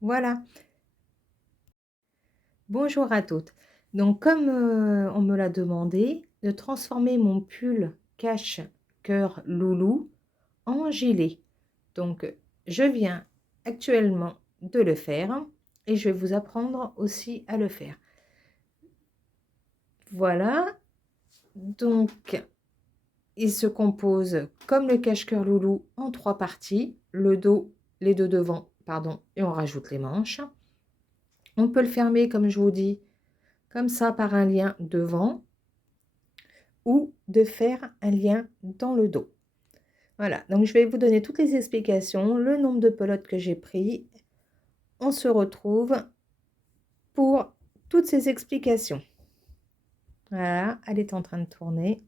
Voilà. Bonjour à toutes. Donc comme, on me l'a demandé, de transformer mon pull cache cœur loulou en gilet. Donc, je viens actuellement de le faire et je vais vous apprendre aussi à le faire. Voilà, donc il se compose comme le cache-cœur loulou en 3 parties, le dos, les 2 devant, pardon, et on rajoute les manches. On peut le fermer comme je vous dis, comme ça par un lien devant ou de faire un lien dans le dos. Voilà, donc je vais vous donner toutes les explications, le nombre de pelotes que j'ai pris. On se retrouve pour toutes ces explications. Voilà, elle est en train de tourner.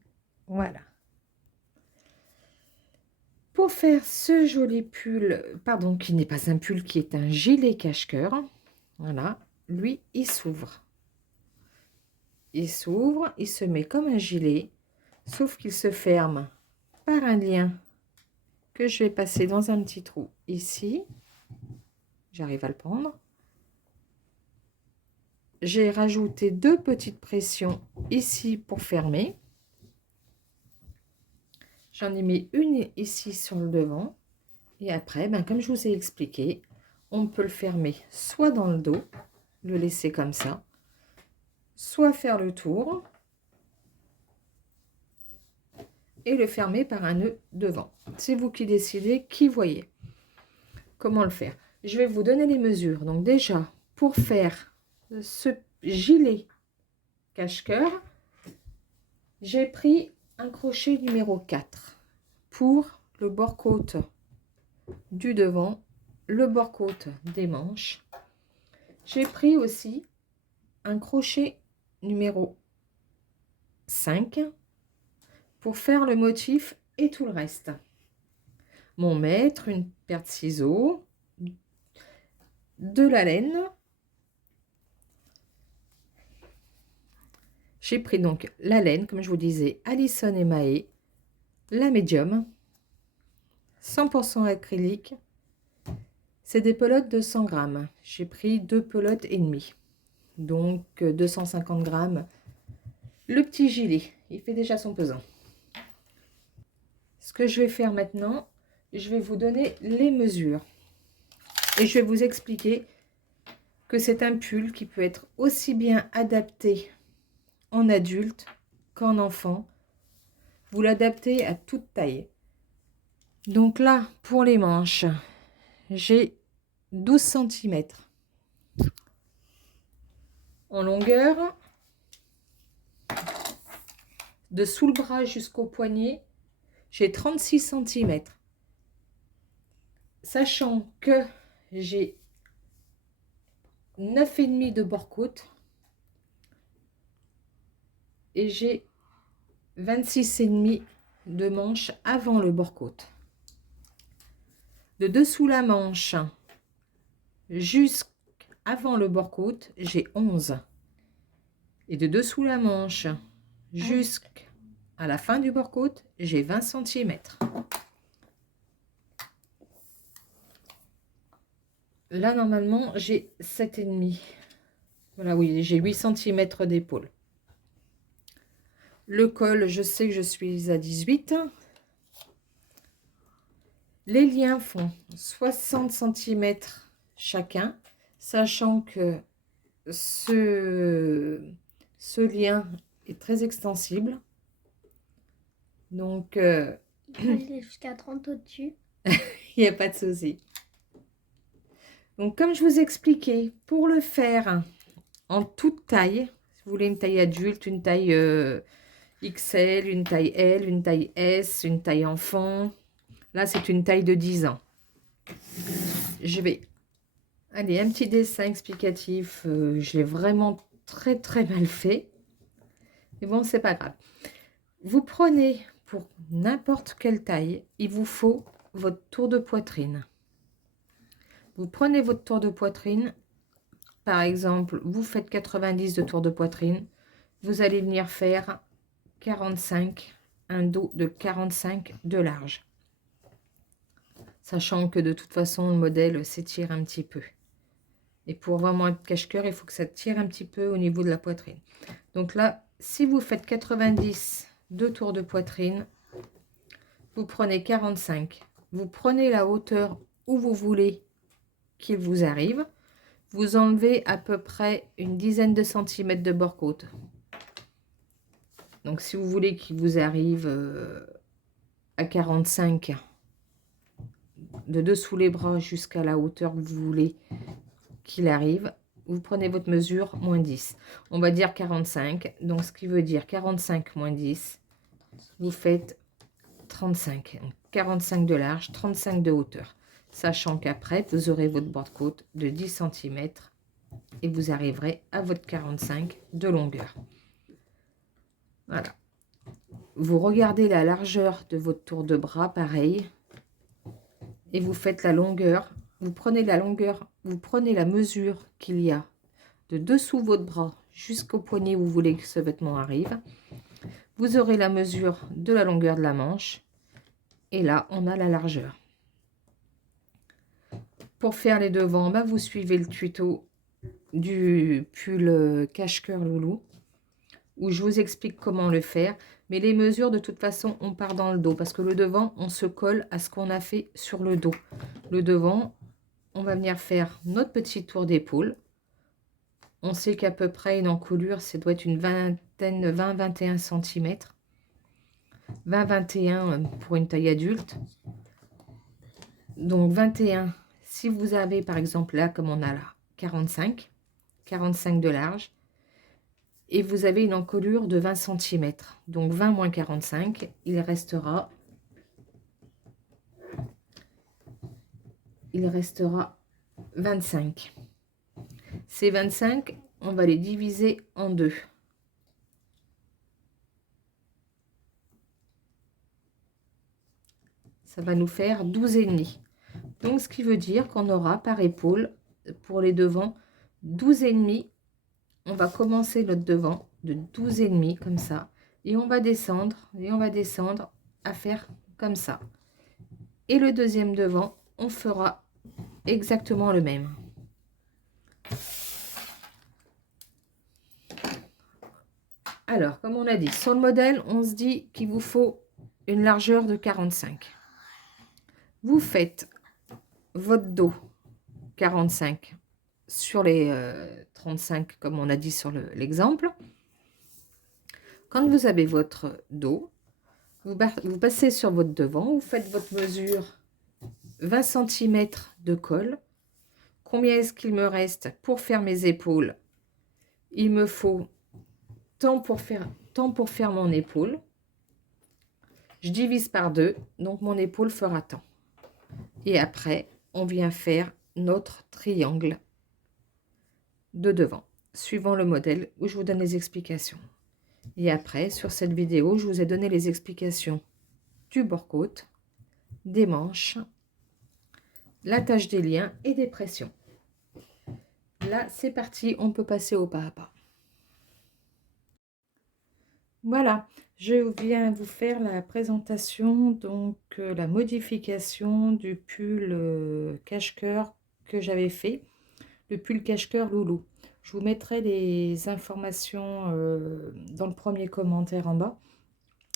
Voilà. Pour faire ce joli pull, pardon, qui n'est pas un pull, qui est un gilet cache-cœur, voilà, lui, il s'ouvre. Il s'ouvre, il se met comme un gilet, sauf qu'il se ferme par un lien que je vais passer dans un petit trou ici. J'arrive à le prendre. J'ai rajouté 2 petites pressions ici pour fermer. J'en ai mis une ici sur le devant. Et après, ben, comme je vous ai expliqué, on peut le fermer soit dans le dos, le laisser comme ça, soit faire le tour et le fermer par un nœud devant. C'est vous qui décidez, qui voyez. Comment le faire? Je vais vous donner les mesures. Donc déjà, pour faire ce gilet cache-cœur, j'ai pris un crochet numéro 4 pour le bord-côte du devant, le bord-côte des manches. J'ai pris aussi un crochet numéro 5 pour faire le motif et tout le reste. Mon mètre, une paire de ciseaux, de la laine. J'ai pris donc la laine, comme je vous disais, Allison et Mahé, la médium, 100% acrylique. C'est des pelotes de 100 grammes. J'ai pris 2 pelotes et demie, donc 250 grammes. Le petit gilet, il fait déjà son pesant. Ce que je vais faire maintenant, je vais vous donner les mesures. Et je vais vous expliquer que c'est un pull qui peut être aussi bien adapté en adulte qu'en enfant. Vous l'adaptez à toute taille. Donc là, pour les manches, j'ai 12 cm en longueur. De sous le bras jusqu'au poignet, j'ai 36 cm. Sachant que j'ai 9,5 de bord-côte et j'ai 26,5 de manche avant le bord-côte. De dessous la manche jusqu'avant le bord-côte, j'ai 11. Et de dessous la manche jusqu'à la fin du bord-côte, j'ai 20 cm. Là, normalement, j'ai 7,5. Voilà, oui, j'ai 8 cm d'épaule. Le col, je sais que je suis à 18. Les liens font 60 cm chacun, sachant que ce lien est très extensible. Donc, il peut aller jusqu'à 30 au-dessus. il n'y a pas de souci. Donc, comme je vous expliquais, pour le faire en toute taille, si vous voulez une taille adulte, une taille XL, une taille L, une taille S, une taille enfant, là c'est une taille de 10 ans. Je vais, allez, un petit dessin explicatif, je l'ai vraiment très mal fait, mais bon, c'est pas grave. Vous prenez pour n'importe quelle taille, il vous faut votre tour de poitrine. Vous prenez votre tour de poitrine, par exemple, vous faites 90 de tour de poitrine, vous allez venir faire 45, un dos de 45 de large. Sachant que de toute façon, le modèle s'étire un petit peu. Et pour vraiment être cache-cœur, il faut que ça tire un petit peu au niveau de la poitrine. Donc là, si vous faites 90, 2 tours de poitrine, vous prenez 45. Vous prenez la hauteur où vous voulez qu'il vous arrive. Vous enlevez à peu près une dizaine de centimètres de bord-côte. Donc si vous voulez qu'il vous arrive à 45, de dessous les bras jusqu'à la hauteur que vous voulez qu'il arrive, vous prenez votre mesure moins 10. On va dire 45. Donc ce qui veut dire 45 moins 10, vous faites 35. Donc, 45 de large, 35 de hauteur. Sachant qu'après, vous aurez votre bord-côte de 10 cm et vous arriverez à votre 45 de longueur. Voilà. Vous regardez la largeur de votre tour de bras, pareil. Et vous faites la longueur. Vous prenez la longueur, vous prenez la mesure qu'il y a de dessous votre bras jusqu'au poignet où vous voulez que ce vêtement arrive. Vous aurez la mesure de la longueur de la manche. Et là, on a la largeur. Pour faire les devants, bah, vous suivez le tuto du pull cache-cœur loulou, où je vous explique comment le faire. Mais les mesures, de toute façon, on part dans le dos, parce que le devant, on se colle à ce qu'on a fait sur le dos. Le devant, on va venir faire notre petit tour d'épaule. On sait qu'à peu près une encolure, ça doit être une vingtaine, 20-21 cm. 20-21 pour une taille adulte. Donc 21, si vous avez par exemple là, comme on a là, 45 de large, et vous avez une encolure de 20 cm, donc 20 moins 45, il restera 25. Ces 25, on va les diviser en deux. Ça va nous faire 12,5. Donc, ce qui veut dire qu'on aura par épaule, pour les devants, 12,5. On va commencer notre devant de 12,5 comme ça. Et on va descendre, à faire comme ça. Et le deuxième devant, on fera exactement le même. Alors, comme on a dit, sur le modèle, on se dit qu'il vous faut une largeur de 45. Vous faites votre dos 45 sur les 35, comme on a dit sur l'exemple. Quand vous avez votre dos, vous passez sur votre devant, vous faites votre mesure 20 cm de colle. Combien est-ce qu'il me reste pour faire mes épaules? Il me faut tant pour faire mon épaule. Je divise par 2, donc mon épaule fera tant. Et après, on vient faire notre triangle de devant, suivant le modèle où je vous donne les explications. Et après, sur cette vidéo, je vous ai donné les explications du bord-côte, des manches, l'attache des liens et des pressions. Là, c'est parti, on peut passer au pas à pas. Voilà, je viens vous faire la présentation, donc la modification du pull cache-cœur que j'avais fait, le pull cache-cœur loulou. Je vous mettrai les informations dans le premier commentaire en bas.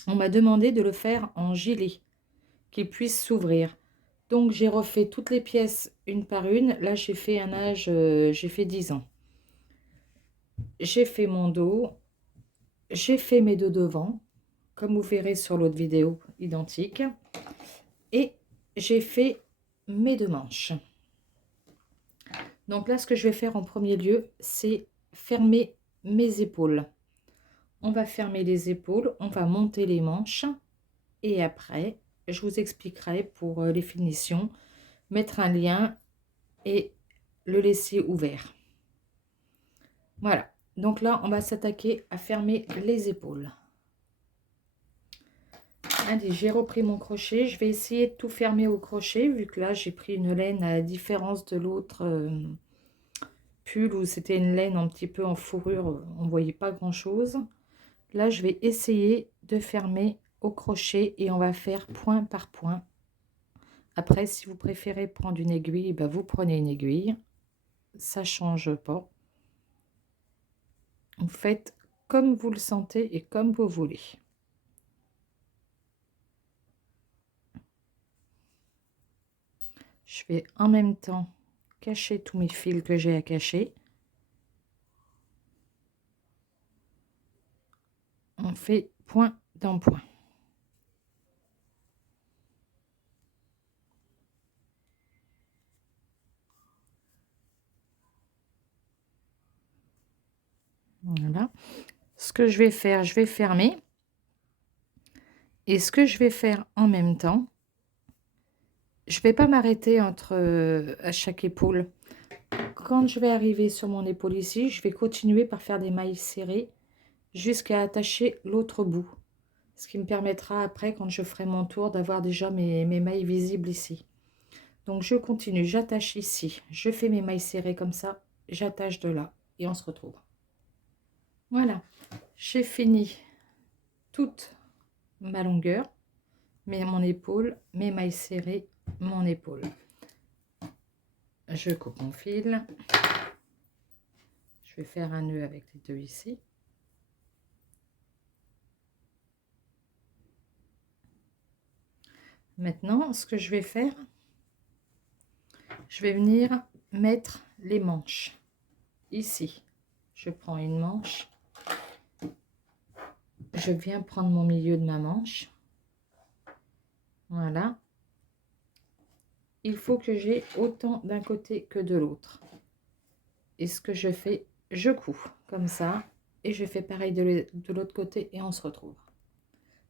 On m'a demandé de le faire en gilet, qu'il puisse s'ouvrir. Donc j'ai refait toutes les pièces une par une. Là j'ai fait un âge, j'ai fait 10 ans. J'ai fait mon dos, j'ai fait mes deux devants, comme vous verrez sur l'autre vidéo identique. Et j'ai fait mes deux manches. Donc là, ce que je vais faire en premier lieu, c'est fermer mes épaules. On va fermer les épaules, on va monter les manches. Et après, je vous expliquerai pour les finitions, mettre un lien et le laisser ouvert. Voilà. Donc là, on va s'attaquer à fermer les épaules. Allez, j'ai repris mon crochet. Je vais essayer de tout fermer au crochet, vu que là, j'ai pris une laine à la différence de l'autre pull où c'était une laine un petit peu en fourrure. On ne voyait pas grand-chose. Là, je vais essayer de fermer au crochet et on va faire point par point. Après, si vous préférez prendre une aiguille, ben vous prenez une aiguille. ça change pas. Vous faites comme vous le sentez et comme vous voulez. Je vais en même temps cacher tous mes fils que j'ai à cacher. On fait point dans point. Voilà. Ce que je vais faire, je vais fermer. Et ce que je vais faire en même temps, je vais pas m'arrêter à chaque épaule. Quand je vais arriver sur mon épaule ici, je vais continuer par faire des mailles serrées jusqu'à attacher l'autre bout. Ce qui me permettra après, quand je ferai mon tour, d'avoir déjà mes mailles visibles ici. Donc je continue, j'attache ici, je fais mes mailles serrées comme ça, j'attache de là et on se retrouve. Voilà, j'ai fini toute ma longueur, mon épaule, mes mailles serrées, mon épaule. Je coupe mon fil. Je vais faire un nœud avec les deux ici. Maintenant, ce que je vais faire, je vais venir mettre les manches ici. Je prends une manche. Je viens prendre mon milieu de ma manche. Voilà. Il faut que j'ai autant d'un côté que de l'autre. Et ce que je fais, je couds comme ça. Et je fais pareil de l'autre côté et on se retrouve.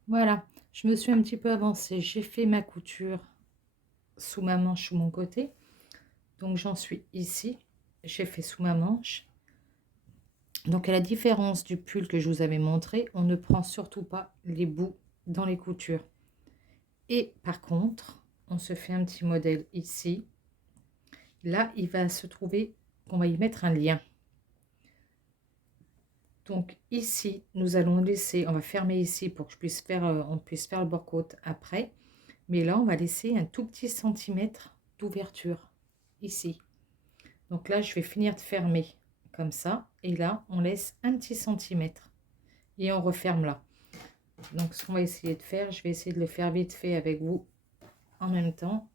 Voilà, je me suis un petit peu avancée. J'ai fait ma couture sous ma manche, sous mon côté. Donc j'en suis ici. J'ai fait sous ma manche. Donc à la différence du pull que je vous avais montré, on ne prend surtout pas les bouts dans les coutures. Et par contre, on se fait un petit modèle ici. Là, il va se trouver qu'on va y mettre un lien. Donc ici, nous allons laisser, on va fermer ici pour que je puisse faire, on puisse faire le bord-côte après. Mais là, on va laisser un tout petit centimètre d'ouverture ici. Donc là, je vais finir de fermer comme ça. Et là, on laisse un petit centimètre. Et on referme là. Donc ce qu'on va essayer de faire, je vais essayer de le faire vite fait avec vous en même temps.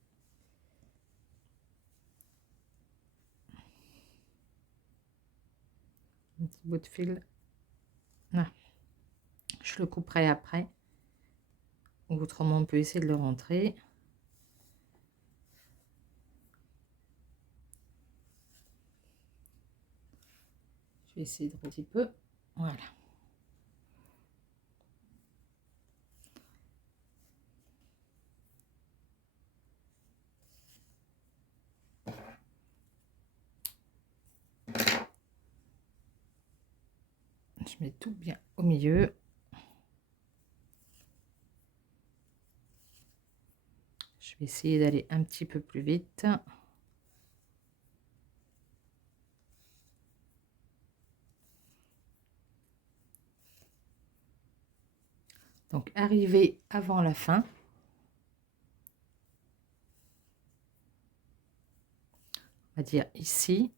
Un petit bout de fil. Là. Je le couperai après. Ou autrement, on peut essayer de le rentrer. Je vais essayer de un petit peu. Voilà. Je mets tout bien au milieu. Je vais essayer d'aller un petit peu plus vite. Donc, arriver avant la fin. On va dire ici.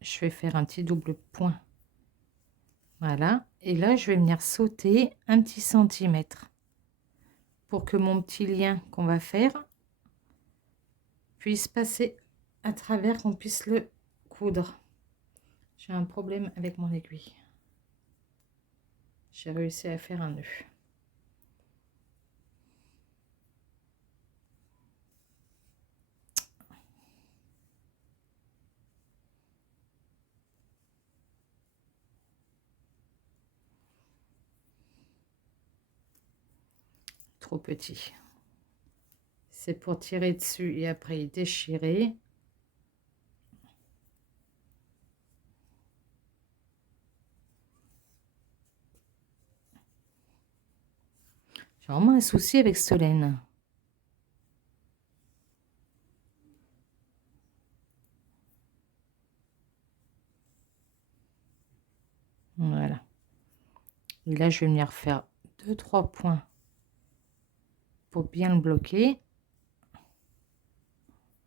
Je vais faire un petit double point. Voilà. Et là, je vais venir sauter un petit centimètre pour que mon petit lien qu'on va faire puisse passer à travers, qu'on puisse le coudre. J'ai un problème avec mon aiguille. J'ai réussi à faire un nœud. Trop petit. C'est pour tirer dessus et après déchirer. J'ai vraiment un souci avec cette laine. Voilà. Et là, je vais venir faire 2-3 points pour bien le bloquer.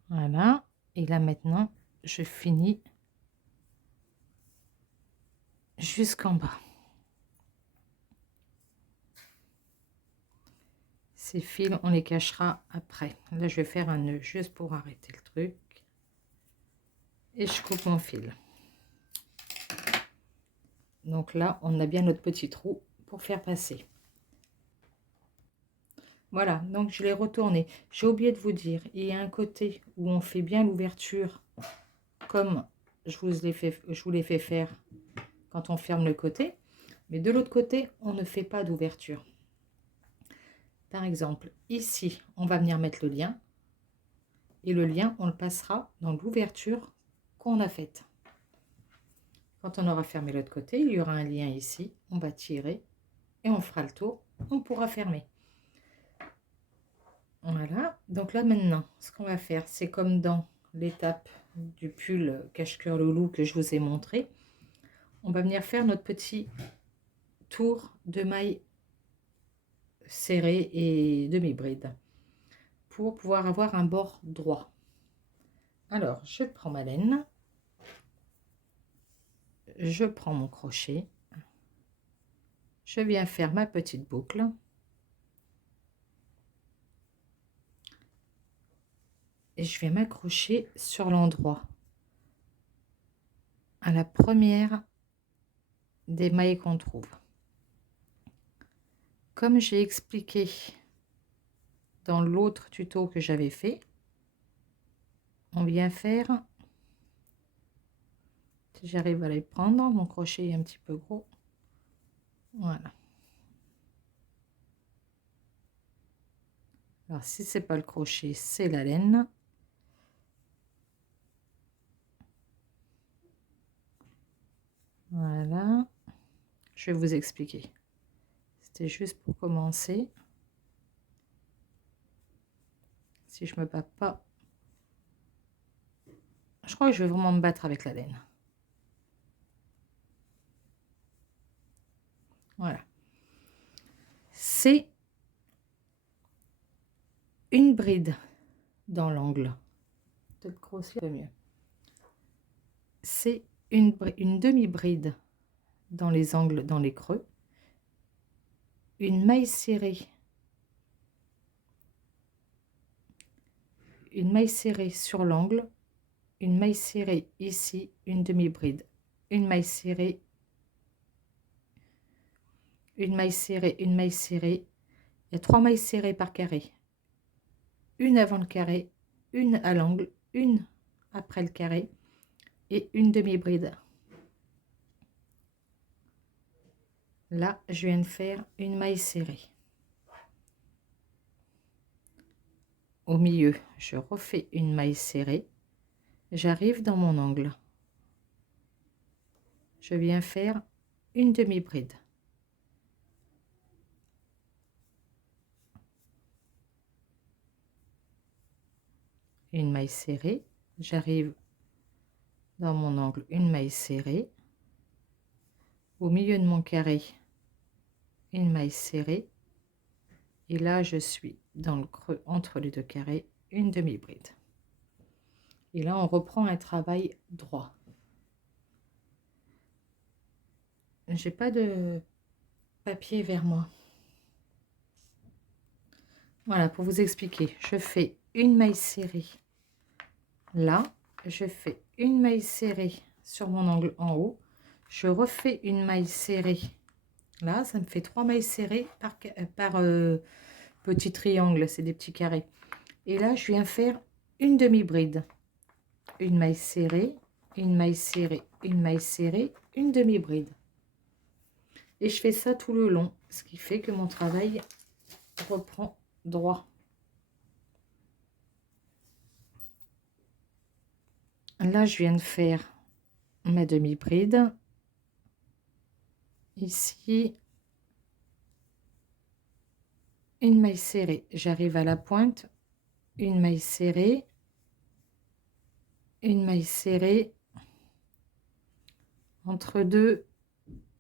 Voilà. Et là, maintenant, je finis jusqu'en bas. Ces fils, on les cachera après. Là, je vais faire un nœud juste pour arrêter le truc. Et je coupe mon fil. Donc là, on a bien notre petit trou pour faire passer. Voilà, donc je l'ai retourné. J'ai oublié de vous dire, il y a un côté où on fait bien l'ouverture, comme je vous l'ai fait faire quand on ferme le côté. Mais de l'autre côté, on ne fait pas d'ouverture. Par exemple, ici, on va venir mettre le lien. Et le lien, on le passera dans l'ouverture qu'on a faite. Quand on aura fermé l'autre côté, il y aura un lien ici. On va tirer et on fera le tour. On pourra fermer. Voilà. Donc là, maintenant, ce qu'on va faire, c'est comme dans l'étape du pull cache-cœur loulou que je vous ai montré. On va venir faire notre petit tour de maille serrée et demi-bride pour pouvoir avoir un bord droit. Alors, je prends ma laine, je prends mon crochet, je viens faire ma petite boucle et je vais m'accrocher sur l'endroit à la première des mailles qu'on trouve. Comme j'ai expliqué dans l'autre tuto que j'avais fait, on vient faire, si j'arrive à les prendre, mon crochet est un petit peu gros, voilà. Alors si c'est pas le crochet, c'est la laine. Voilà, je vais vous expliquer. C'était juste pour commencer. Si je me bats pas, je crois que je vais vraiment me battre avec la laine. Voilà. C'est une bride dans l'angle. Peut-être grossir un peu mieux. C'est une demi-bride dans les angles, dans les creux. Une maille serrée. Une maille serrée sur l'angle. Une maille serrée ici, une demi-bride. Une maille serrée. Une maille serrée, une maille serrée. Il y a 3 mailles serrées par carré. Une avant le carré, une à l'angle, une après le carré et une demi-bride. Là, je viens de faire une maille serrée. Au milieu, je refais une maille serrée. J'arrive dans mon angle. Je viens faire une demi-bride. Une maille serrée. J'arrive dans mon angle, une maille serrée. Au milieu de mon carré, une maille serrée. Et là, je suis dans le creux entre les deux carrés, une demi-bride. Et là, on reprend un travail droit. J'ai pas de papier vers moi. Voilà, pour vous expliquer, je fais une maille serrée là, je fais une maille serrée sur mon angle en haut, je refais une maille serrée là, ça me fait 3 mailles serrées par petit triangle, c'est des petits carrés. Et là, je viens faire une demi-bride, une maille serrée, une maille serrée, une maille serrée, une demi-bride. Et je fais ça tout le long, ce qui fait que mon travail reprend droit. Là, je viens de faire ma demi-bride. Ici, une maille serrée. J'arrive à la pointe, une maille serrée, une maille serrée, entre deux,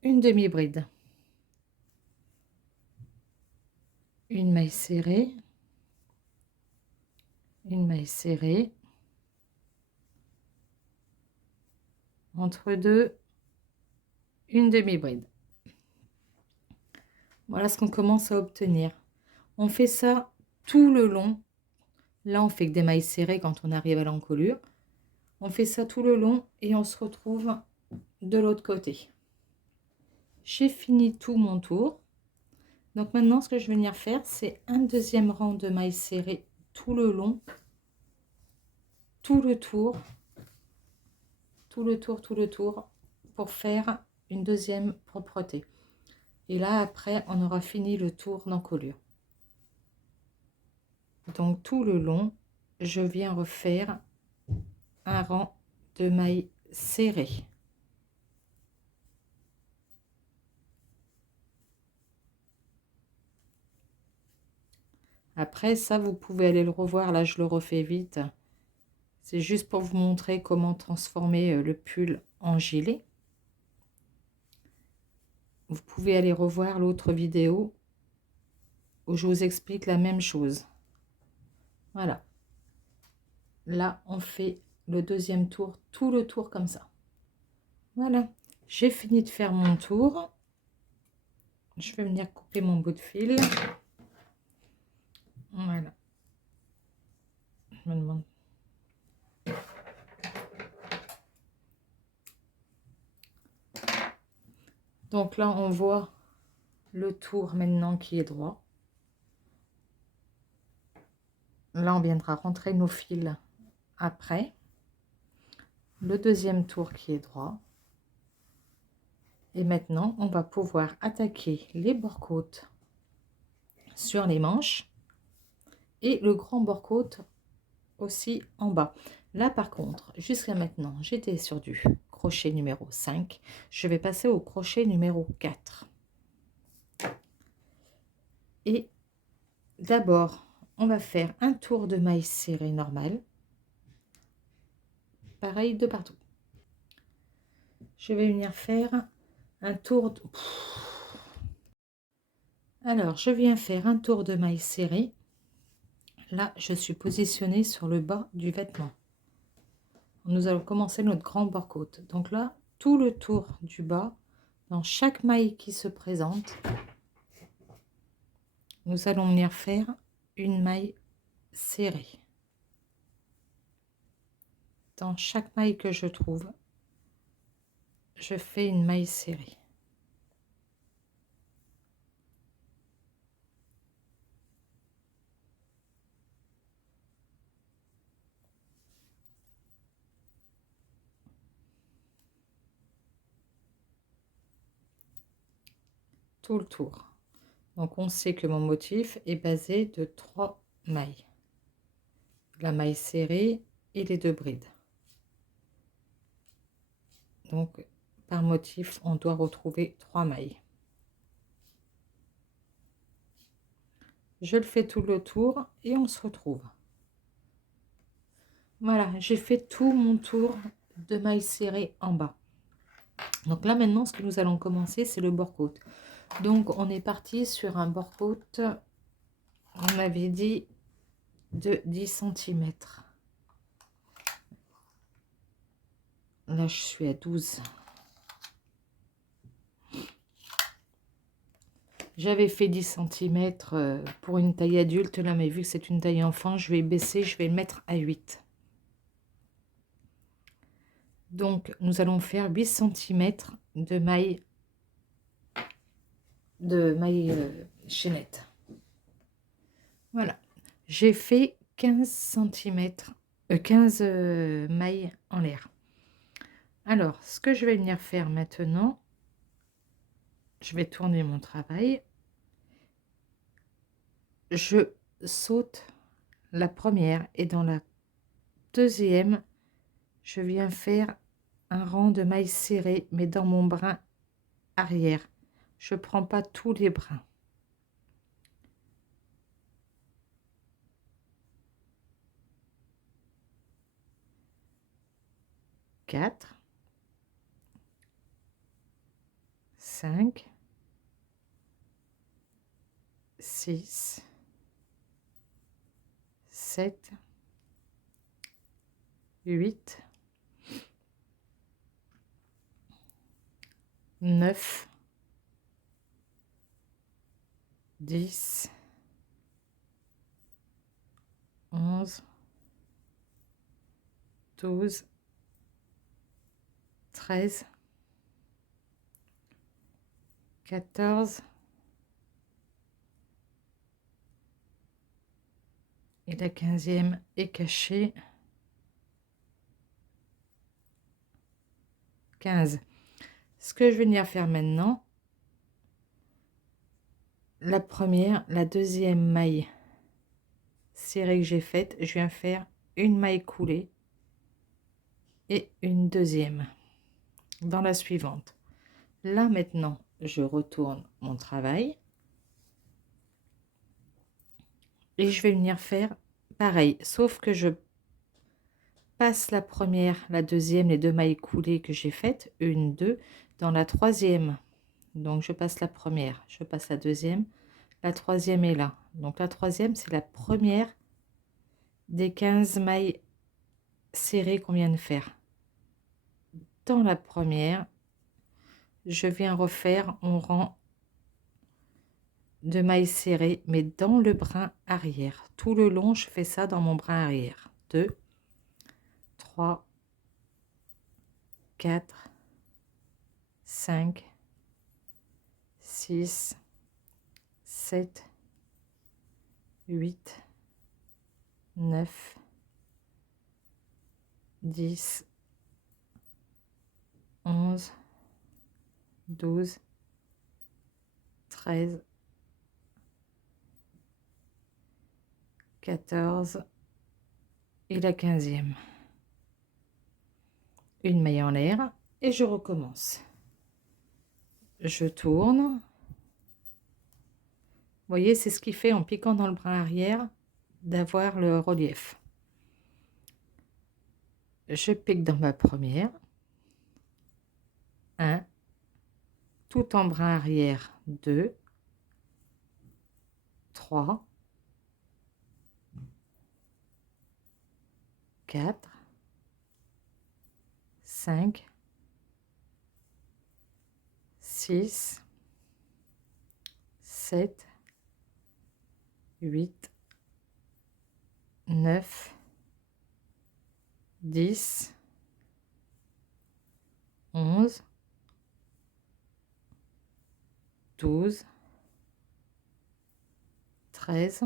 une demi-bride. Une maille serrée, une maille serrée, entre deux, une demi-bride. Voilà ce qu'on commence à obtenir. On fait ça tout le long. Là, on fait que des mailles serrées quand on arrive à l'encolure. On fait ça tout le long et on se retrouve de l'autre côté. J'ai fini tout mon tour. Donc maintenant, ce que je vais venir faire, c'est un deuxième rang de mailles serrées tout le long, tout le tour, tout le tour, tout le tour, pour faire une deuxième propreté. Et là, après, on aura fini le tour d'encolure. Donc tout le long, je viens refaire un rang de mailles serrées. Après ça, vous pouvez aller le revoir. Là, je le refais vite. C'est juste pour vous montrer comment transformer le pull en gilet. Vous pouvez aller revoir l'autre vidéo où je vous explique la même chose. Voilà. Là, on fait le deuxième tour, tout le tour comme ça. Voilà. J'ai fini de faire mon tour. Je vais venir couper mon bout de fil. Voilà. Je me demande. Donc là, on voit le tour maintenant qui est droit. Là, on viendra rentrer nos fils après. Le deuxième tour qui est droit. Et maintenant, on va pouvoir attaquer les bord-côtes sur les manches et le grand bord-côte aussi en bas. Là, par contre, jusqu'à maintenant, j'étais sur du crochet numéro 5. Je vais passer au crochet numéro 4. Et d'abord, on va faire un tour de maille serrée normal. Pareil de partout. Je vais venir faire un tour de... Alors, je viens faire un tour de maille serrée. Là, je suis positionnée sur le bas du vêtement. Nous allons commencer notre grand bord-côte. Donc là, tout le tour du bas, dans chaque maille qui se présente, nous allons venir faire une maille serrée. Dans chaque maille que je trouve, je fais une maille serrée. Tout le tour. Donc on sait que mon motif est basé de 3 mailles. La maille serrée et les 2 brides. Donc par motif, on doit retrouver 3 mailles. Je le fais tout le tour et on se retrouve. Voilà, j'ai fait tout mon tour de mailles serrées en bas. Donc là maintenant, ce que nous allons commencer, c'est le bord-côte. Donc on est parti sur un bord-côte, on avait dit de 10 cm. Là, je suis à 12. J'avais fait 10 cm pour une taille adulte, là, mais vu que c'est une taille enfant, je vais baisser, je vais le mettre à 8. Donc, nous allons faire 8 cm de maille chaînette. Voilà. J'ai fait 15 cm, 15 mailles en l'air. Alors, ce que je vais venir faire maintenant, je vais tourner mon travail. Je saute la première et dans la deuxième, je viens faire un rang de mailles serrées, mais dans mon brin arrière. Je prends pas tous les brins. Quatre, 5, 6, 7, 8, 9, 10, 11, 12, 13, 14 et la 15e est cachée. 15. Ce que je vais venir faire maintenant, la première, la deuxième maille serrée que j'ai faite, je viens faire une maille coulée et une deuxième dans la suivante. Là maintenant, je retourne mon travail et je vais venir faire pareil, sauf que je passe la première, la deuxième, les deux mailles coulées que j'ai faites, une, deux, dans la troisième. Donc je passe la première, je passe la deuxième, la troisième est là. Donc la troisième, c'est la première des 15 mailles serrées qu'on vient de faire. Dans la première, je viens refaire mon rang de mailles serrées, mais dans le brin arrière. Tout le long, je fais ça dans mon brin arrière. 2, 3, 4, 5, 6, 7, 8, 9, 10, 11, 12, 13, 14 et la 15e. Une maille en l'air et je recommence. Je tourne. Vous voyez, c'est ce qui fait en piquant dans le brin arrière d'avoir le relief. Je pique dans ma première. 1, tout en brin arrière, 2, 3, 4, 5, 6, 7, 8, 9, 10, 11, 12, 13,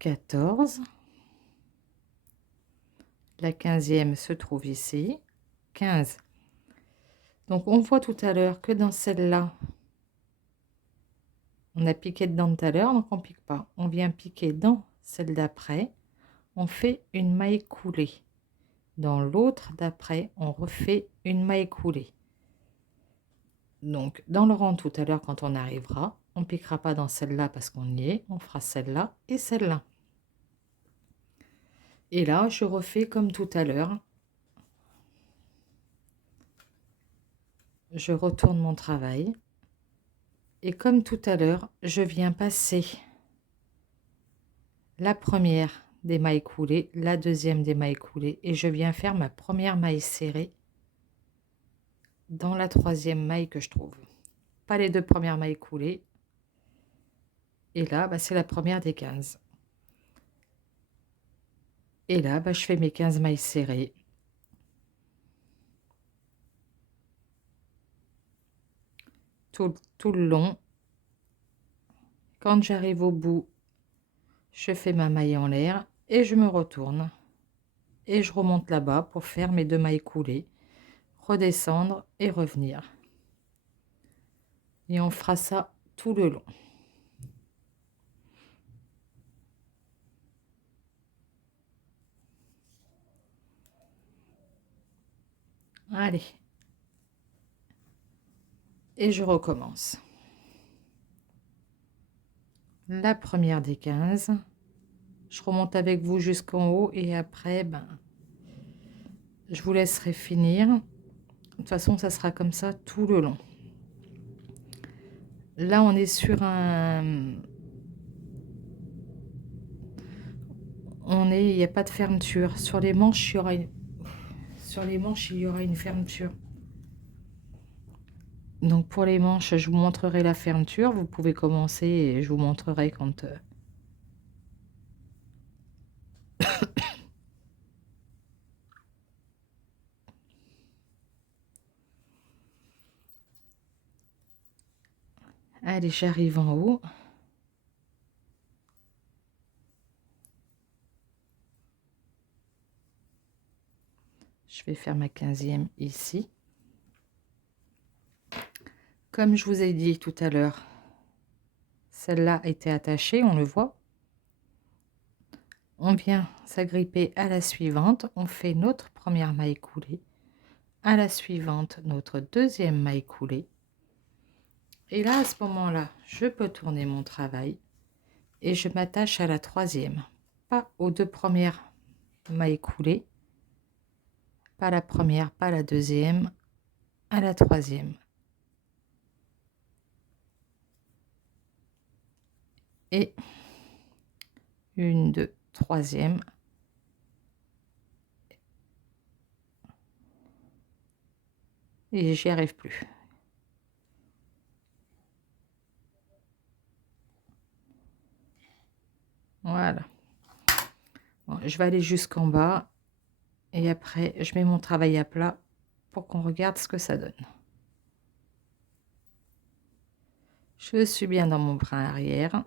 14. La 15e se trouve ici. 15. Donc on voit tout à l'heure que dans celle-là, on a piqué dedans tout à l'heure, donc on pique pas. On vient piquer dans celle d'après, on fait une maille coulée. Dans l'autre d'après, on refait une maille coulée. Donc dans le rang tout à l'heure, quand on arrivera, on piquera pas dans celle-là parce qu'on y est, on fera celle-là et celle-là. Et là, je refais comme tout à l'heure. Je retourne mon travail. Et comme tout à l'heure, je viens passer la première des mailles coulées, la deuxième des mailles coulées, et je viens faire ma première maille serrée dans la troisième maille que je trouve. Pas les deux premières mailles coulées. Et là, bah, c'est la première des 15. Et là, bah, je fais mes 15 mailles serrées. Tout le long. Quand j'arrive au bout, je fais ma maille en l'air et je me retourne. Et je remonte là-bas pour faire mes deux mailles coulées. Redescendre et revenir. Et on fera ça tout le long. Allez. Et je recommence. La première des 15. Je remonte avec vous jusqu'en haut et après, ben, je vous laisserai finir. De toute façon, ça sera comme ça tout le long. Là, on est sur un il n'y a pas de fermeture. Sur les manches, sur les manches, il y aura une fermeture. Donc pour les manches, je vous montrerai la fermeture. Vous pouvez commencer et je vous montrerai quand... Allez, j'arrive en haut. Je vais faire ma 15e ici. Comme je vous ai dit tout à l'heure, celle-là était attachée, on le voit. On vient s'agripper à la suivante. On fait notre première maille coulée. À la suivante, notre deuxième maille coulée. Et là, à ce moment-là, je peux tourner mon travail. Et je m'attache à la troisième. Pas aux deux premières mailles coulées. Pas la première, pas la deuxième. À la troisième. Et une, deux, troisième. Et j'y arrive plus. Voilà. Bon, je vais aller jusqu'en bas. Et après, je mets mon travail à plat pour qu'on regarde ce que ça donne. Je suis bien dans mon brin arrière.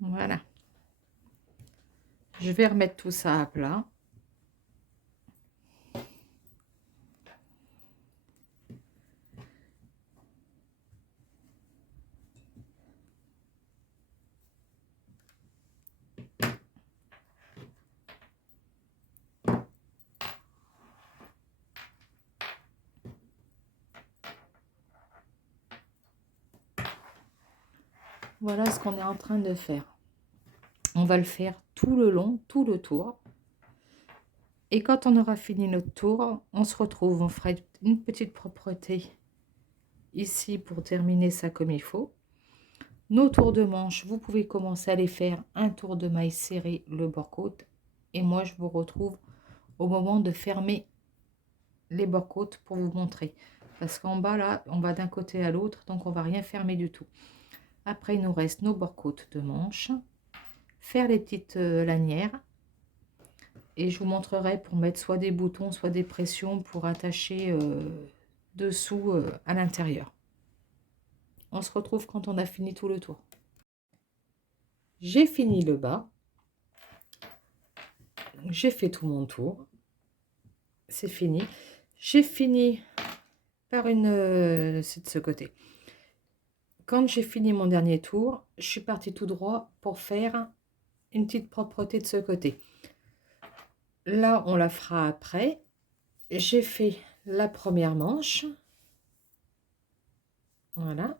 Voilà. Je vais remettre tout ça à plat. Voilà ce qu'on est en train de faire. On va le faire tout le long, tout le tour. Et quand on aura fini notre tour, on se retrouve, on fera une petite propreté ici pour terminer ça comme il faut. Nos tours de manche, vous pouvez commencer à les faire un tour de maille serré le bord-côte. Et moi, je vous retrouve au moment de fermer les bord-côtes pour vous montrer. Parce qu'en bas, là, on va d'un côté à l'autre, donc on va rien fermer du tout. Après, il nous reste nos bord-côtes de manche. Faire les petites lanières. Et je vous montrerai pour mettre soit des boutons, soit des pressions pour attacher dessous à l'intérieur. On se retrouve quand on a fini tout le tour. J'ai fini le bas. J'ai fait tout mon tour. C'est fini. J'ai fini par une... c'est de ce côté. Quand j'ai fini mon dernier tour, je suis partie tout droit pour faire une petite propreté de ce côté. Là, on la fera après. J'ai fait la première manche. Voilà.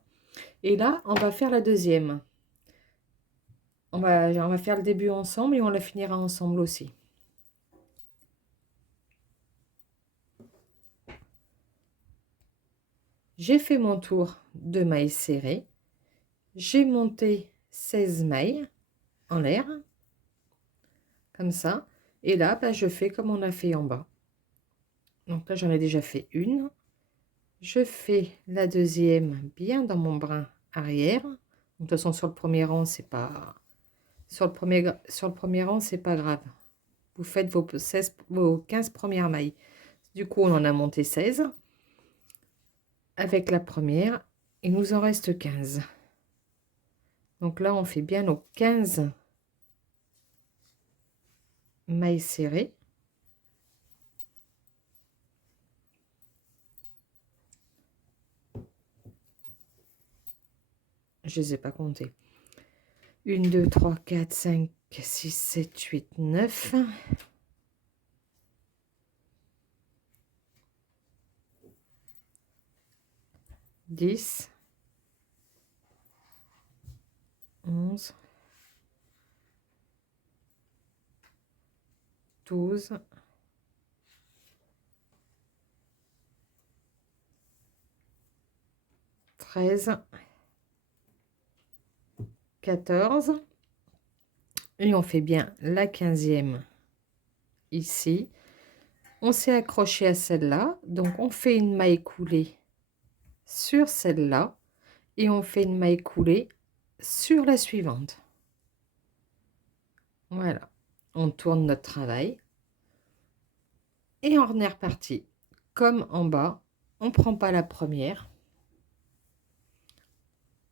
Et là, on va faire la deuxième. On va faire le début ensemble et on la finira ensemble aussi. J'ai fait mon tour de mailles serrées. J'ai monté 16 mailles en l'air. Comme ça. Et là, bah, je fais comme on a fait en bas. Donc là, j'en ai déjà fait une. Je fais la deuxième bien dans mon brin arrière. De toute façon, sur le premier rang, c'est pas... Sur le premier rang, c'est pas grave. Vous faites vos 15 premières mailles. Du coup, on en a monté 16. Avec la première, il nous en reste 15. Donc là, on fait bien nos 15 mailles serrées. Je ne les ai pas comptées. 1, 2, 3, 4, 5, 6, 7, 8, 9. 10, 11, 12, 13, 14 et on fait bien la 15e ici. On s'est accroché à celle-là, donc on fait une maille coulée sur celle-là et on fait une maille coulée sur la suivante. Voilà, on tourne notre travail et on est reparti. Comme en bas, on prend pas la première.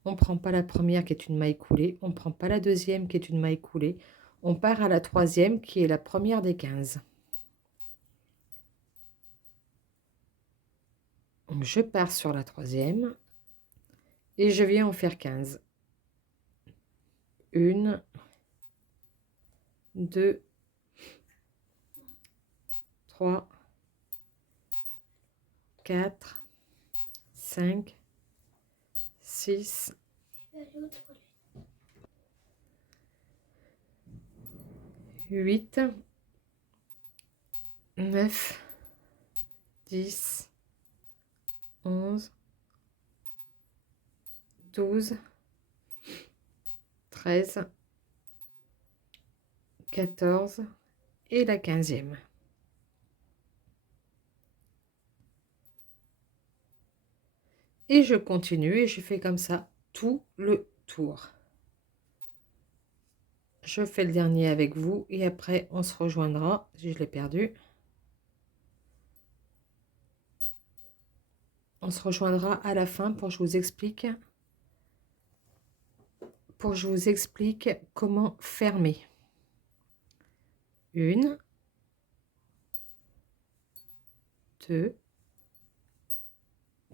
On prend pas la première qui est une maille coulée, on prend pas la deuxième qui est une maille coulée. On part à la troisième qui est la première des 15. Donc je pars sur la troisième et je viens en faire 15. 1, 2, 3, 4, 5, 6, 8, 9, 10, 11, 12, 13, 14 et la 15e. Et je continue et je fais comme ça tout le tour. Je fais le dernier avec vous et après on se rejoindra. Si je l'ai perdu. On se rejoindra à la fin pour que je vous explique. Comment fermer. 1, 2,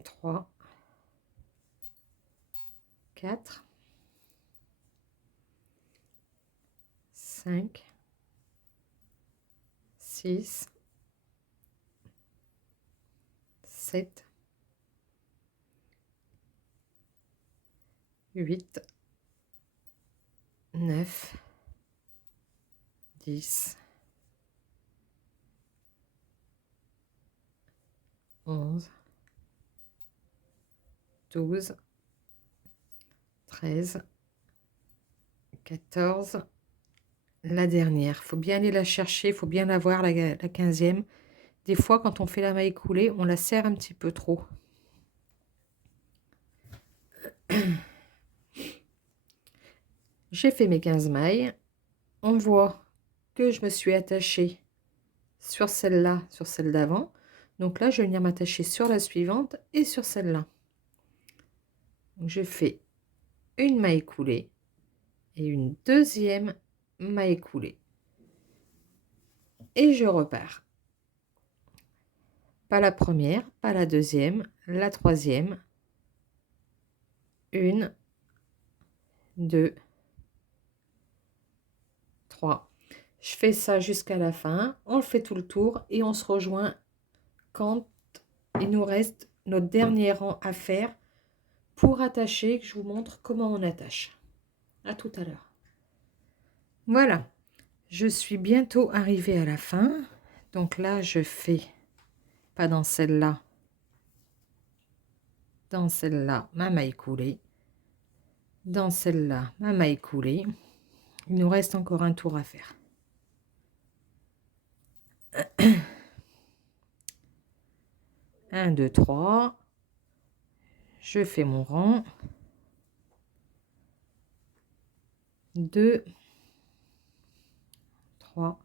3, 4, 5, 6, 7, 8, 9, 10, 11, 12, 13, 14, la dernière. Il faut bien aller la chercher, il faut bien la voir, la 15e. Des fois, quand on fait la maille coulée, on la serre un petit peu trop. J'ai fait mes 15 mailles. On voit que je me suis attachée sur celle-là, sur celle d'avant. Donc là, je vais venir m'attacher sur la suivante et sur celle-là. Je fais une maille coulée et une deuxième maille coulée. Et je repars. Pas la première, pas la deuxième, la troisième. 1, 2, 3. Je fais ça jusqu'à la fin. On le fait tout le tour et on se rejoint quand il nous reste notre dernier rang à faire pour attacher. Je vous montre comment on attache. À tout à l'heure. Voilà, je suis bientôt arrivée à la fin. Donc là, je fais pas dans celle-là, ma maille coulée, dans celle-là, ma maille coulée. Il nous reste encore un tour à faire. 1, 2, 3. Je fais mon rang. 2, 3,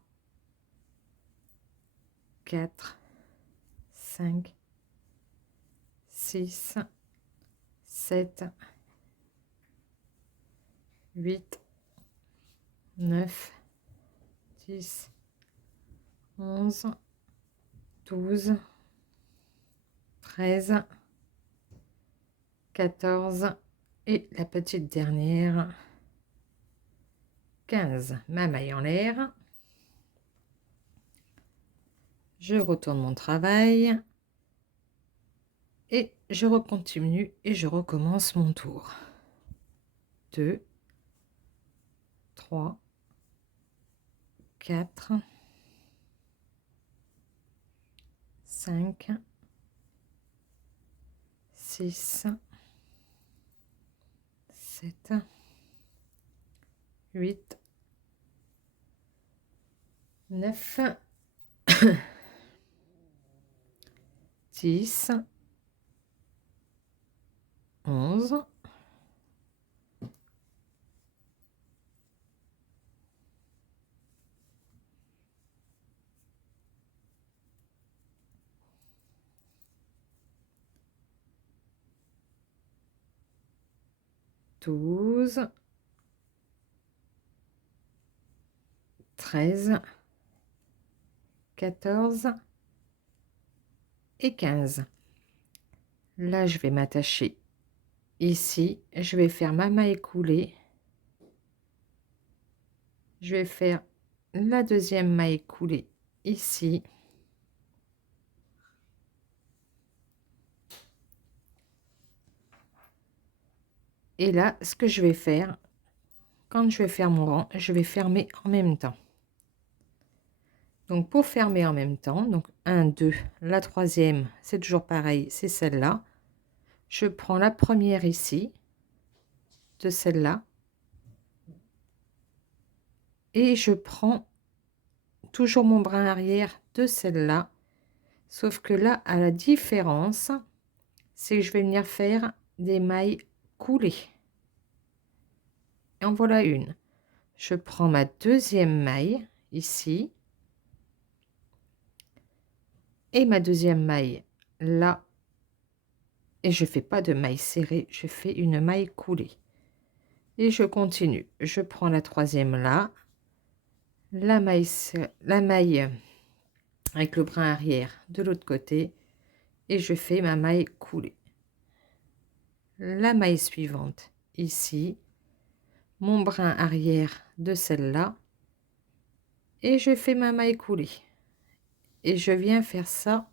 4, 5, 6, 7, 8, 9, 10, 11, 12, 13, 14 et la petite dernière, 15. Ma maille en l'air. Je retourne mon travail et je recontinue et je recommence mon tour. 2, 3, 4, 5, 6, 7, 8, 9, 10, 11, 12, 13, 14 et 15. Là, je vais m'attacher ici. Je vais faire ma maille coulée. Je vais faire la deuxième maille coulée ici. Et là, ce que je vais faire, quand je vais faire mon rang, je vais fermer en même temps. Donc, pour fermer en même temps, donc 1, 2, la troisième, c'est toujours pareil, c'est celle-là. Je prends la première ici, de celle-là, et je prends toujours mon brin arrière de celle-là, sauf que là, à la différence, c'est que je vais venir faire des mailles coulées. Et en voilà une. Je prends ma deuxième maille ici et ma deuxième maille là, et je fais pas de maille serrée, je fais une maille coulée et je continue. Je prends la troisième là, la maille avec le brin arrière de l'autre côté et je fais ma maille coulée. La maille suivante ici, mon brin arrière de celle-là et je fais ma maille coulée et je viens faire ça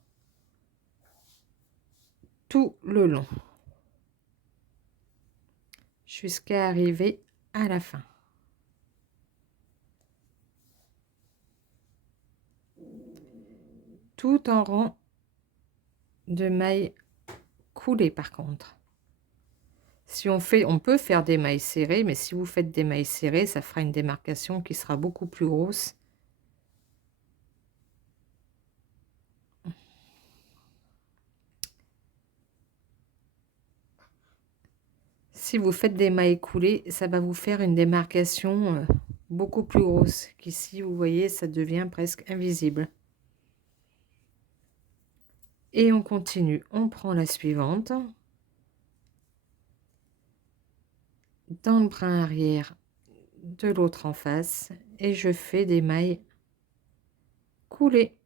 tout le long jusqu'à arriver à la fin. Tout en rang de mailles coulées par contre. Si on fait, on peut faire des mailles serrées, mais si vous faites des mailles serrées, ça fera une démarcation qui sera beaucoup plus grosse. Si vous faites des mailles coulées, ça va vous faire une démarcation beaucoup plus grosse qu'ici, vous voyez, ça devient presque invisible. Et on continue, on prend la suivante. Dans le brin arrière de l'autre en face et je fais des mailles coulées.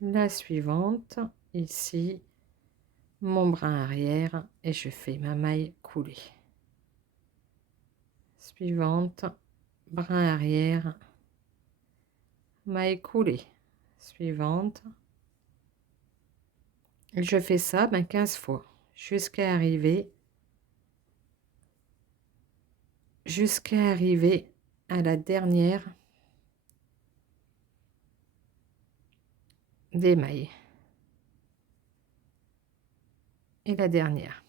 La suivante ici, mon brin arrière et je fais ma maille coulée. Suivante, brin arrière, maille coulée. Suivante, je fais ça 15 fois jusqu'à arriver à la dernière des mailles et la dernière.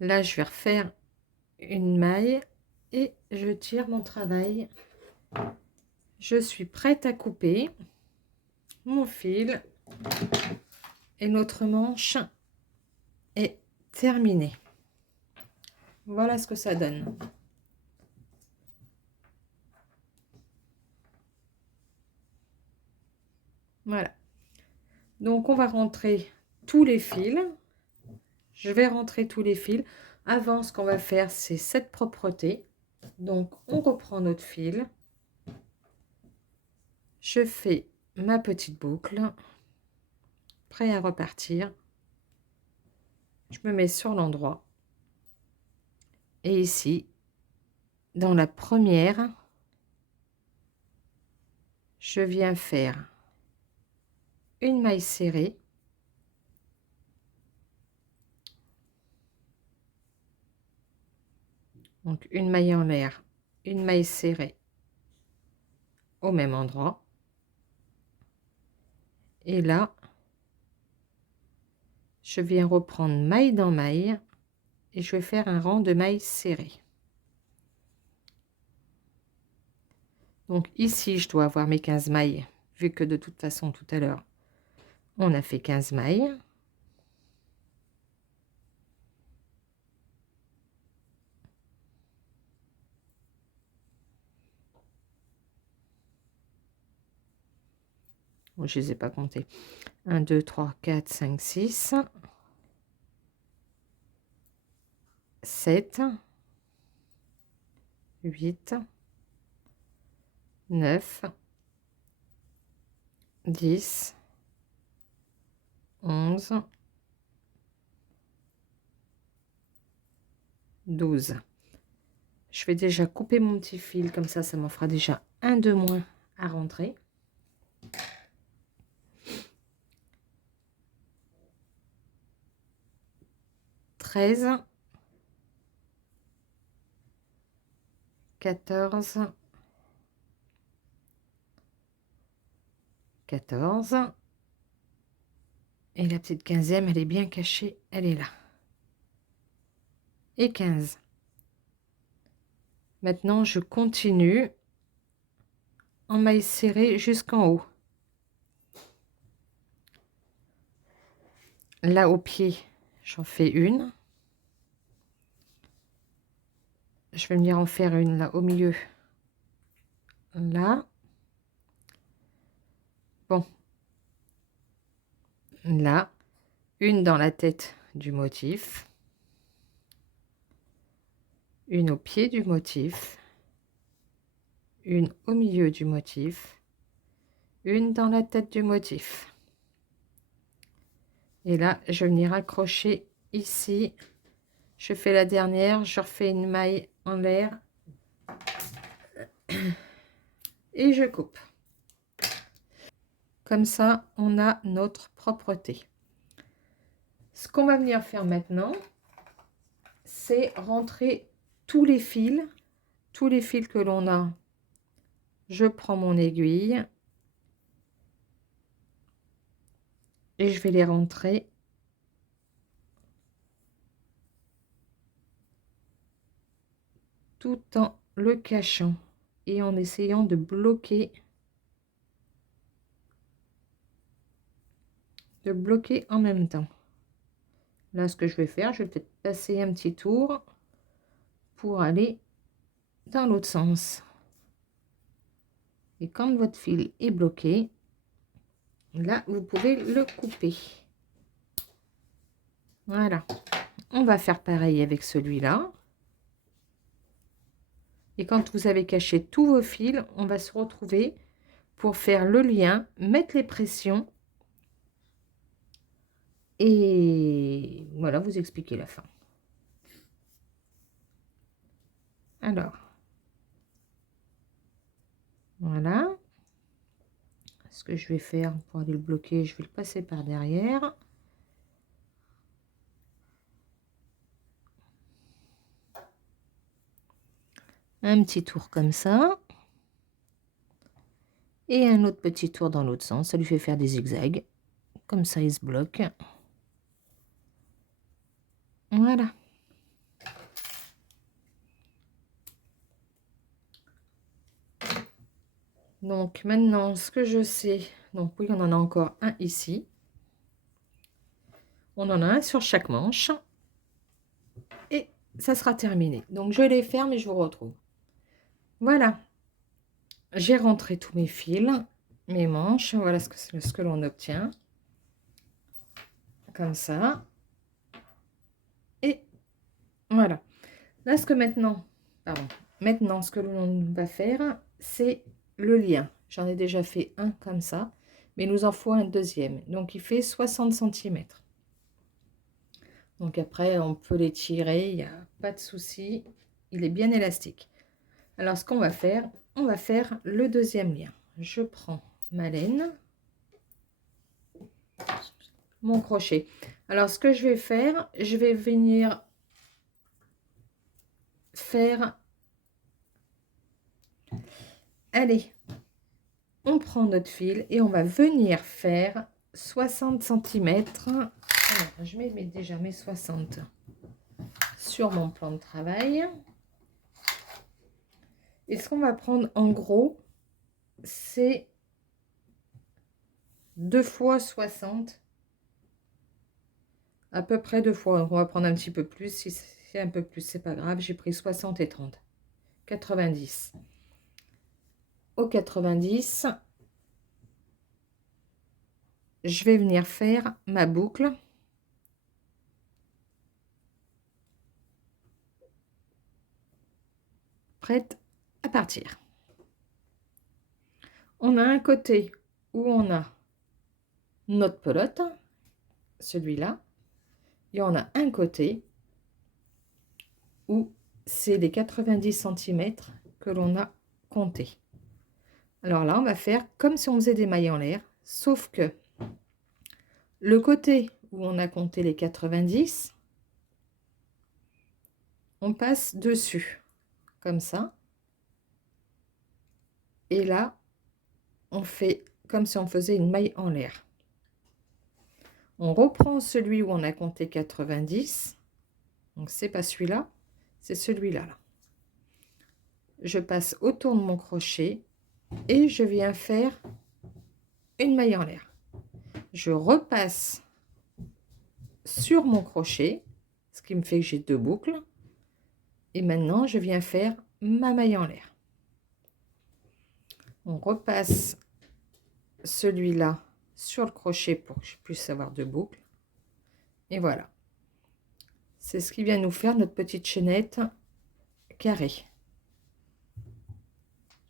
Là, je vais refaire une maille et je tire mon travail. Je suis prête à couper mon fil et notre manche est terminée. Voilà ce que ça donne. Voilà. Donc on va rentrer tous les fils. Je vais rentrer tous les fils. Avant, ce qu'on va faire, c'est cette propreté. Donc on reprend notre fil. Je fais ma petite boucle. Prêt à repartir. Je me mets sur l'endroit. Et ici, dans la première, je viens faire une maille serrée, Donc une maille en l'air, une maille serrée au même endroit. Et là, je viens reprendre maille dans maille et je vais faire un rang de mailles serrées. Donc ici, je dois avoir mes 15 mailles, vu que de toute façon, tout à l'heure, on a fait 15 mailles. Bon, je ne les ai pas comptés. 1, 2, 3, 4, 5, 6, 7, 8, 9, 10, 11, 12. Je vais déjà couper mon petit fil, comme ça m'en fera déjà un de moins à rentrer. Treize, 14, 14. Et la petite 15e, elle est bien cachée, elle est là. Et 15. Maintenant, je continue en maille serrée jusqu'en haut. Là, au pied, j'en fais une. Je vais venir en faire une là au milieu. Là. Bon. Là. Une dans la tête du motif. Une au pied du motif. Une au milieu du motif. Une dans la tête du motif. Et là, je vais venir accrocher ici. Je fais la dernière, je refais une maille en l'air. Et je coupe. Comme ça, on a notre propreté. Ce qu'on va venir faire maintenant, c'est rentrer tous les fils que l'on a. Je prends mon aiguille et je vais les rentrer tout en le cachant et en essayant de bloquer en même temps. Là, ce que je vais faire, je vais peut-être passer un petit tour pour aller dans l'autre sens. Et quand votre fil est bloqué, là, vous pouvez le couper. Voilà. On va faire pareil avec celui-là. Et quand vous avez caché tous vos fils, on va se retrouver pour faire le lien, mettre les pressions. Et voilà, vous expliquez la fin. Alors, voilà. Ce que je vais faire pour aller le bloquer, je vais le passer par derrière. Un petit tour comme ça. Et un autre petit tour dans l'autre sens. Ça lui fait faire des zigzags. Comme ça, il se bloque. Voilà. Donc maintenant, ce que je sais, donc oui, on en a encore un ici. On en a un sur chaque manche. Et ça sera terminé. Donc je les ferme et je vous retrouve. Voilà. J'ai rentré tous mes fils, mes manches. Voilà ce que l'on obtient. Comme ça. Et voilà. Là, maintenant, ce que l'on va faire, c'est le lien. J'en ai déjà fait un comme ça, mais il nous en faut un deuxième. Donc, il fait 60 cm. Donc, après, on peut l'étirer, il n'y a pas de souci. Il est bien élastique. Alors, ce qu'on va faire, on va faire le deuxième lien. Je prends ma laine, mon crochet. Alors, ce que je vais faire, je vais venir faire... Allez, on prend notre fil et on va venir faire 60 cm. Alors, je mets déjà mes 60 sur mon plan de travail. Et ce qu'on va prendre en gros, c'est 2 fois 60. À peu près 2 fois. On va prendre un petit peu plus. Si c'est un peu plus, c'est pas grave. J'ai pris 60 et 30. 90. Au 90, je vais venir faire ma boucle. Prête à partir. On a un côté où on a notre pelote, celui-là, et on a un côté où c'est les 90 cm que l'on a compté. Alors là, on va faire comme si on faisait des mailles en l'air, sauf que le côté où on a compté les 90, on passe dessus, comme ça. Et là, on fait comme si on faisait une maille en l'air. On reprend celui où on a compté 90. Donc, c'est pas celui-là, c'est celui-là. Là. Je passe autour de mon crochet et je viens faire une maille en l'air. Je repasse sur mon crochet, ce qui me fait que j'ai 2 boucles. Et maintenant, je viens faire ma maille en l'air. On repasse celui-là sur le crochet pour que je puisse avoir 2 boucles. Et voilà. C'est ce qui vient nous faire notre petite chaînette carrée.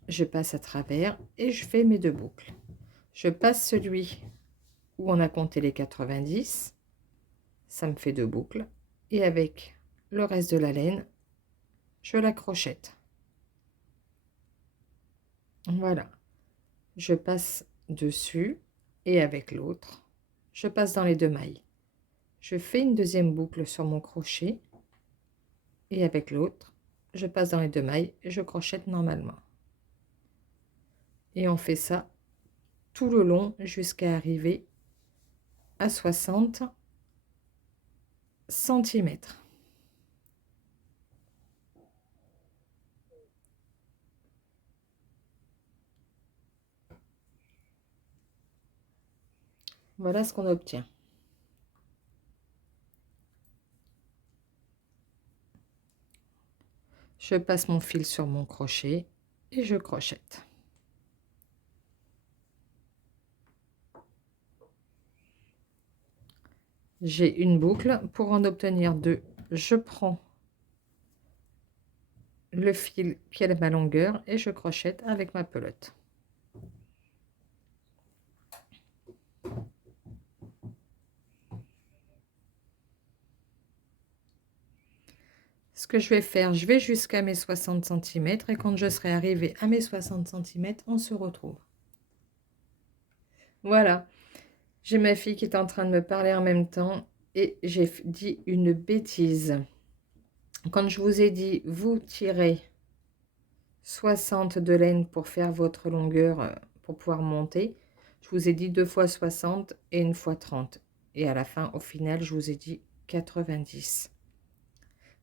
Je passe à travers et je fais mes 2 boucles. Je passe celui où on a compté les 90. Ça me fait 2 boucles. Et avec le reste de la laine, je la crochette. Voilà. Je passe dessus et avec l'autre, je passe dans les 2 mailles. Je fais une deuxième boucle sur mon crochet et avec l'autre, je passe dans les 2 mailles et je crochette normalement. Et on fait ça tout le long jusqu'à arriver à 60 cm. Voilà ce qu'on obtient. Je passe mon fil sur mon crochet et je crochette. J'ai une boucle. Pour en obtenir 2, je prends le fil qui est de ma longueur et je crochette avec ma pelote. Ce que je vais faire, je vais jusqu'à mes 60 cm et quand je serai arrivée à mes 60 cm, on se retrouve. Voilà, j'ai ma fille qui est en train de me parler en même temps et j'ai dit une bêtise. Quand je vous ai dit, vous tirez 60 de laine pour faire votre longueur, pour pouvoir monter, je vous ai dit 2 fois 60 et 1 fois 30. Et à la fin, au final, je vous ai dit 90.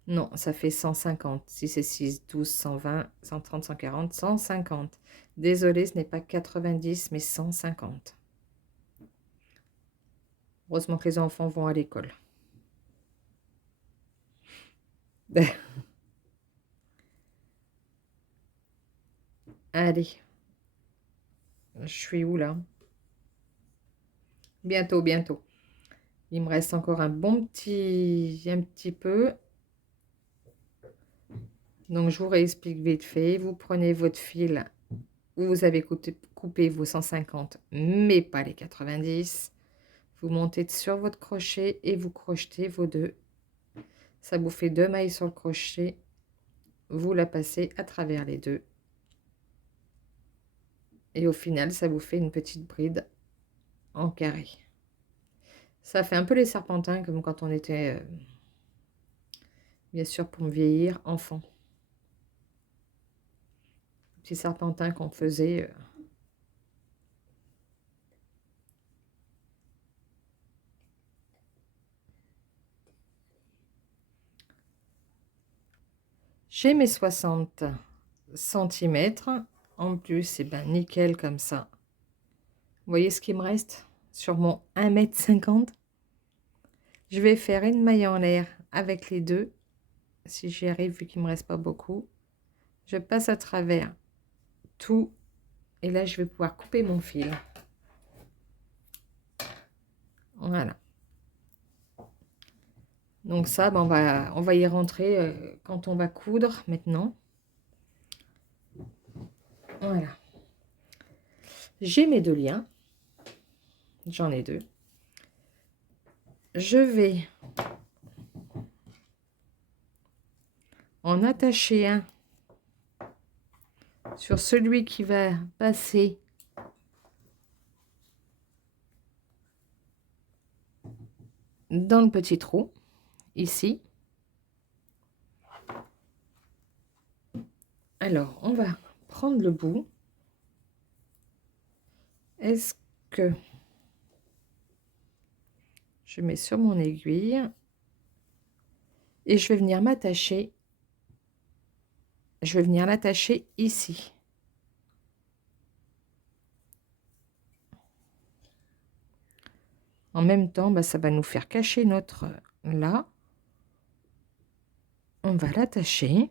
Non, ça fait 150. Si c'est 6, 12, 120, 130, 140, 150. Désolée, ce n'est pas 90, mais 150. Heureusement que les enfants vont à l'école. Allez. Je suis où là? Bientôt, bientôt. Il me reste encore un petit peu. Donc, je vous réexplique vite fait. Vous prenez votre fil où vous avez coupé vos 150, mais pas les 90. Vous montez sur votre crochet et vous crochetez vos 2. Ça vous fait 2 mailles sur le crochet. Vous la passez à travers les 2. Et au final, ça vous fait une petite bride en carré. Ça fait un peu les serpentins comme quand on était, bien sûr, pour me vieillir, enfant. Petit serpentin qu'on faisait. J'ai mes 60 centimètres. En plus, c'est ben nickel comme ça. Vous voyez ce qu'il me reste sur mon 1,50 m. Je vais faire une maille en l'air avec les deux. Si j'y arrive, vu qu'il ne me reste pas beaucoup. Je passe à travers tout. Et là, je vais pouvoir couper mon fil. Voilà. Donc ça, ben on va y rentrer quand on va coudre maintenant. Voilà. J'ai mes 2 liens. J'en ai 2. Je vais en attacher un sur celui qui va passer dans le petit trou, ici. Alors, on va prendre le bout. Est-ce que je mets sur mon aiguille et je vais venir m'attacher. Je vais venir l'attacher ici. En même temps, bah, ça va nous faire cacher notre là. On va l'attacher.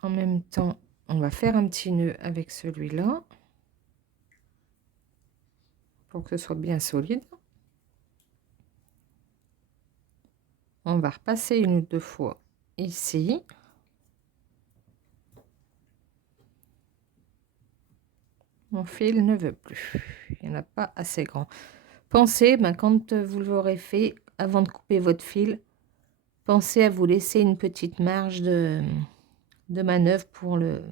En même temps, on va faire un petit nœud avec celui-là pour que ce soit bien solide. On va repasser 1 ou 2 fois ici. Mon fil ne veut plus. Il n'y en a pas assez grand. Pensez, ben, quand vous l'aurez fait, avant de couper votre fil, pensez à vous laisser une petite marge de manœuvre pour le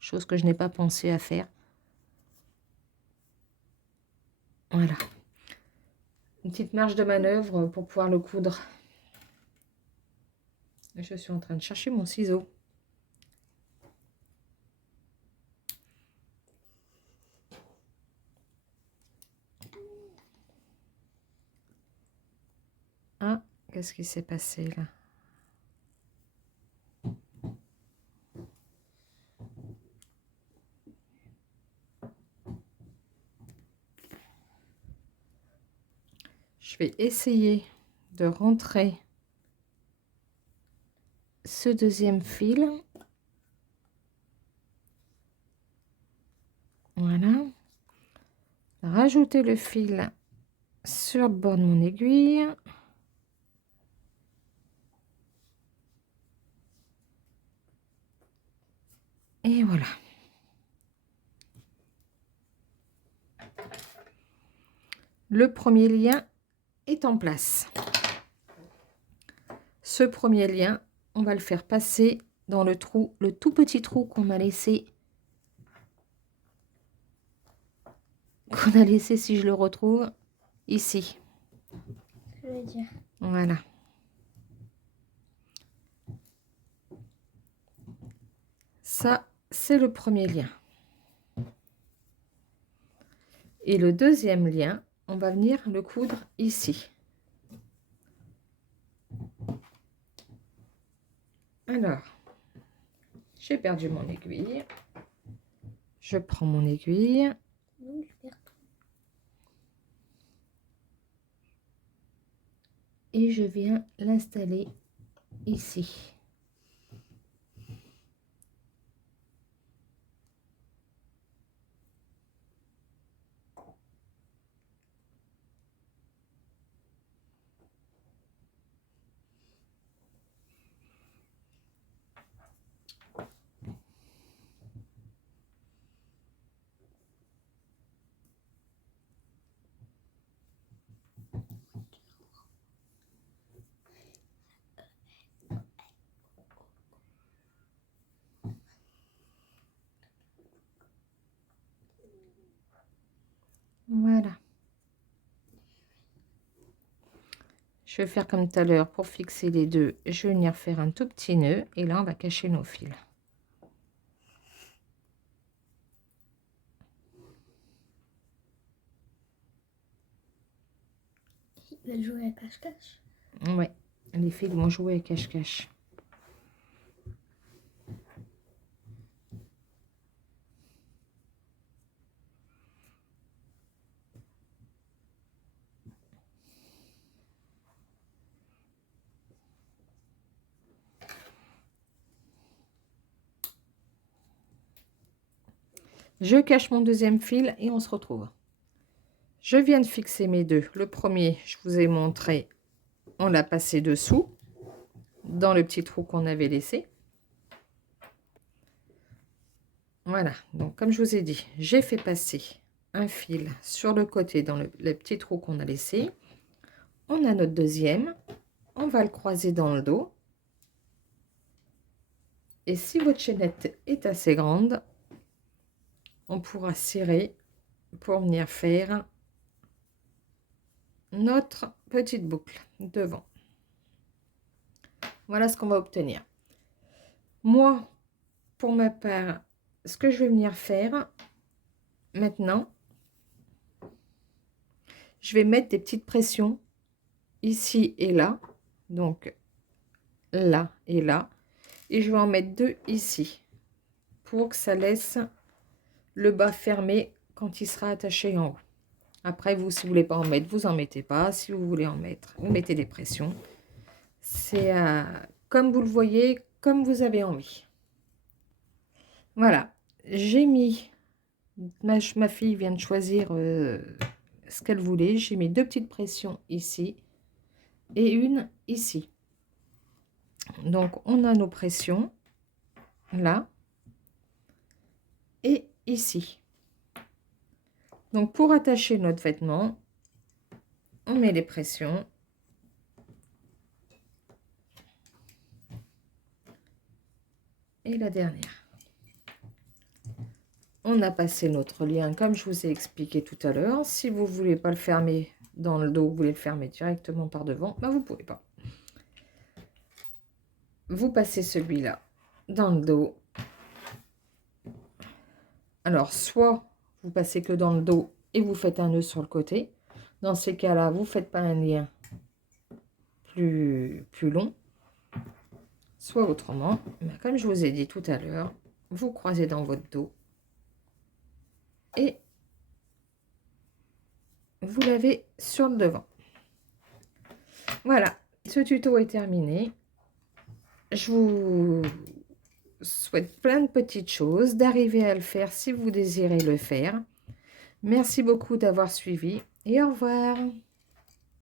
chose que je n'ai pas pensé à faire. Voilà. Une petite marge de manœuvre pour pouvoir le coudre. Je suis en train de chercher mon ciseau. Ah, qu'est-ce qui s'est passé là? Je vais essayer de rentrer ce 2e fil. Voilà. Rajouter le fil sur le bord de mon aiguille. Et voilà. Le premier lien est en place. Ce premier lien, on va le faire passer dans le trou, le tout petit trou qu'on a laissé. Si je le retrouve, ici. Je veux dire. Voilà. Ça, c'est le premier lien. Et le 2e lien, on va venir le coudre ici. Alors, j'ai perdu mon aiguille. Je prends mon aiguille. Et je viens l'installer ici. Voilà. Je vais faire comme tout à l'heure pour fixer les deux. Je vais venir faire un tout petit nœud et là on va cacher nos fils. Ils veulent jouer à cache-cache. Ouais, les filles vont jouer à cache-cache. Je cache mon deuxième fil et on se retrouve. Je viens de fixer mes deux. Le premier, je vous ai montré, on l'a passé dessous, dans le petit trou qu'on avait laissé. Voilà, donc comme je vous ai dit, j'ai fait passer un fil sur le côté dans le petit trou qu'on a laissé. On a notre deuxième, on va le croiser dans le dos. Et si votre chaînette est assez grande, on pourra serrer pour venir faire notre petite boucle devant. Voilà ce qu'on va obtenir. Moi, pour ma part, ce que je vais venir faire maintenant, je vais mettre des petites pressions ici et là, donc là et là, et je vais en mettre deux ici pour que ça laisse le bas fermé quand il sera attaché en haut. Après, vous, si vous voulez pas en mettre, vous en mettez pas. Si vous voulez en mettre, vous mettez des pressions. C'est comme vous le voyez, comme vous avez envie. Voilà, j'ai mis, ma fille vient de choisir ce qu'elle voulait. J'ai mis deux petites pressions ici et une ici. Donc, on a nos pressions là et ici. Donc, pour attacher notre vêtement, on met les pressions. Et la dernière. On a passé notre lien comme je vous ai expliqué tout à l'heure. Si vous ne voulez pas le fermer dans le dos, vous voulez le fermer directement par devant, ben vous ne pouvez pas. Vous passez celui-là dans le dos. Alors, soit vous passez que dans le dos et vous faites un nœud sur le côté. Dans ces cas-là, vous ne faites pas un lien plus long. Soit autrement, mais comme je vous ai dit tout à l'heure, vous croisez dans votre dos et vous l'avez sur le devant. Voilà, ce tuto est terminé. Je vous souhaite plein de petites choses, d'arriver à le faire si vous désirez le faire. Merci beaucoup d'avoir suivi et au revoir.